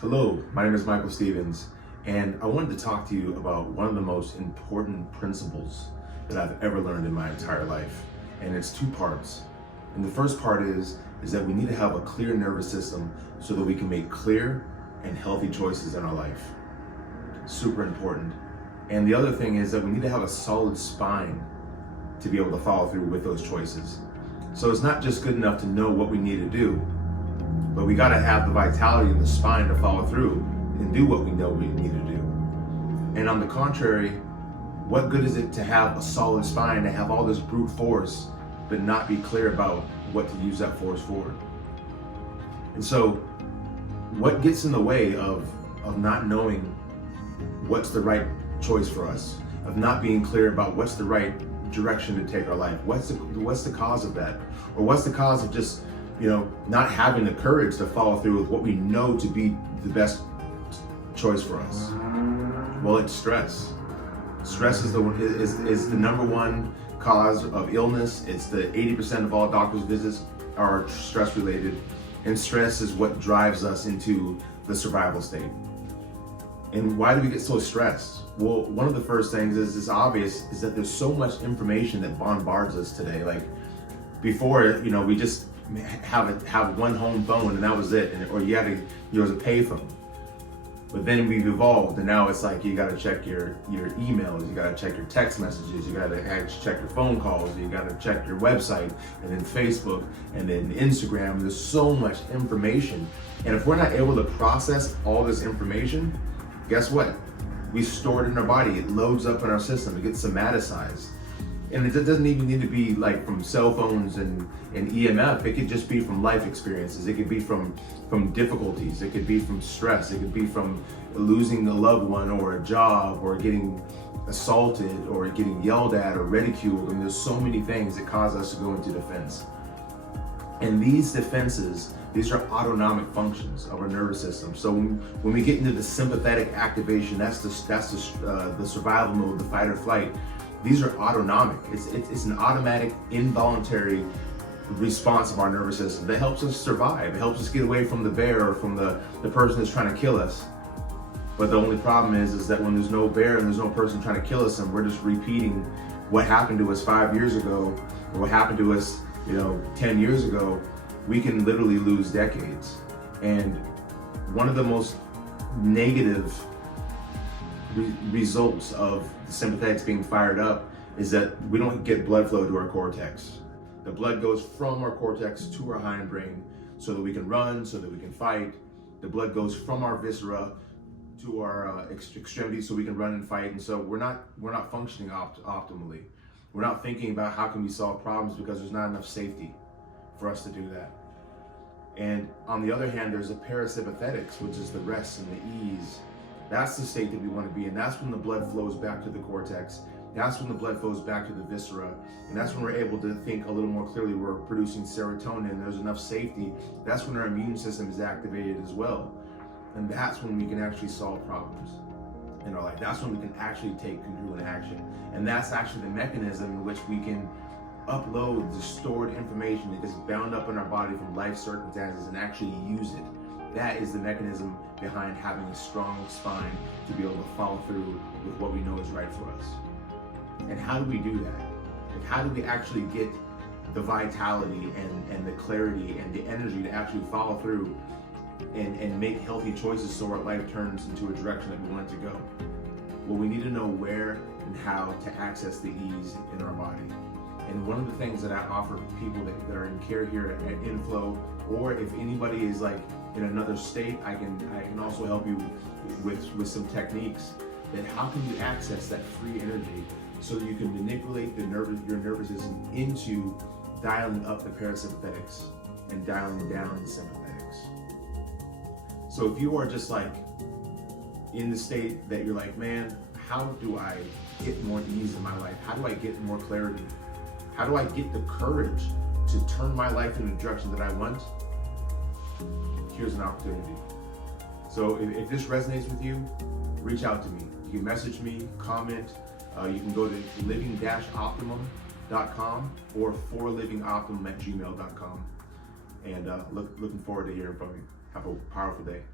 Hello, my name is Michael Stevens, and I wanted to talk to you about one of the most important principles that I've ever learned in my entire life. And it's two parts. And the first part is that we need to have a clear nervous system so that we can make clear and healthy choices in our life. Super important. And the other thing is that we need to have a solid spine to be able to follow through with those choices. So it's not just good enough to know what we need to do, but we gotta have the vitality in the spine to follow through and do what we know we need to do. And on the contrary, what good is it to have a solid spine, to have all this brute force, but not be clear about what to use that force for? And so, what gets in the way of not knowing what's the right choice for us, of not being clear about what's the right direction to take our life? What's the cause of that? Or what's the cause of just not having the courage to follow through with what we know to be the best choice for us? Well, it's stress. Stress is the number one cause of illness. It's the 80% of all doctor's visits are stress related, and stress is what drives us into the survival state. And why do we get so stressed? Well, one of the first things is obvious, is that there's so much information that bombards us today. Like before, we just have one home phone and that was it, or you had a payphone. But then we've evolved, and now it's like you got to check your emails, you got to check your text messages, you got to check your phone calls, you got to check your website, and then Facebook, and then Instagram. There's so much information, and if we're not able to process all this information, guess what? We store it in our body. It loads up in our system. It gets somaticized. And it doesn't even need to be like from cell phones and EMF. It could just be from life experiences. It could be from difficulties. It could be from stress. It could be from losing a loved one or a job or getting assaulted or getting yelled at or ridiculed. And there's so many things that cause us to go into defense. And these defenses, these are autonomic functions of our nervous system. So when we get into the sympathetic activation, that's the survival mode, the fight or flight. These are autonomic. It's an automatic, involuntary response of our nervous system that helps us survive. It helps us get away from the bear or from the person that's trying to kill us. But the only problem is that when there's no bear and there's no person trying to kill us, and we're just repeating what happened to us 5 years ago, or what happened to us 10 years ago, we can literally lose decades. And one of the most negative results of the sympathetics being fired up is that we don't get blood flow to our cortex. The blood goes from our cortex to our hindbrain so that we can run, so that we can fight. The blood goes from our viscera to our extremities so we can run and fight. And so we're not functioning optimally. We're not thinking about how can we solve problems because there's not enough safety for us to do that. And on the other hand, there's the parasympathetics, which is the rest and the ease. That's the state that we want to be in. That's when the blood flows back to the cortex. That's when the blood flows back to the viscera. And that's when we're able to think a little more clearly. We're producing serotonin. There's enough safety. That's when our immune system is activated as well. And that's when we can actually solve problems in our life. That's when we can actually take congruent action. And that's actually the mechanism in which we can upload the stored information that is bound up in our body from life circumstances and actually use it. That is the mechanism behind having a strong spine to be able to follow through with what we know is right for us. And how do we do that? Like, how do we actually get the vitality and the clarity and the energy to actually follow through and make healthy choices so our life turns into a direction that we want it to go? Well, we need to know where and how to access the ease in our body. And one of the things that I offer people that are in care here at Inflow, or if anybody is like in another state, I can also help you with some techniques that how can you access that free energy so that you can manipulate your nervous system into dialing up the parasympathetics and dialing down the sympathetics. So if you are just like in the state that you're like, man, how do I get more ease in my life? How do I get more clarity? How do I get the courage to turn my life in the direction that I want? Here's an opportunity. So if this resonates with you, reach out to me. You can message me, comment. You can go to living-optimum.com or forlivingoptimum@gmail.com. And looking forward to hearing from you. Have a powerful day.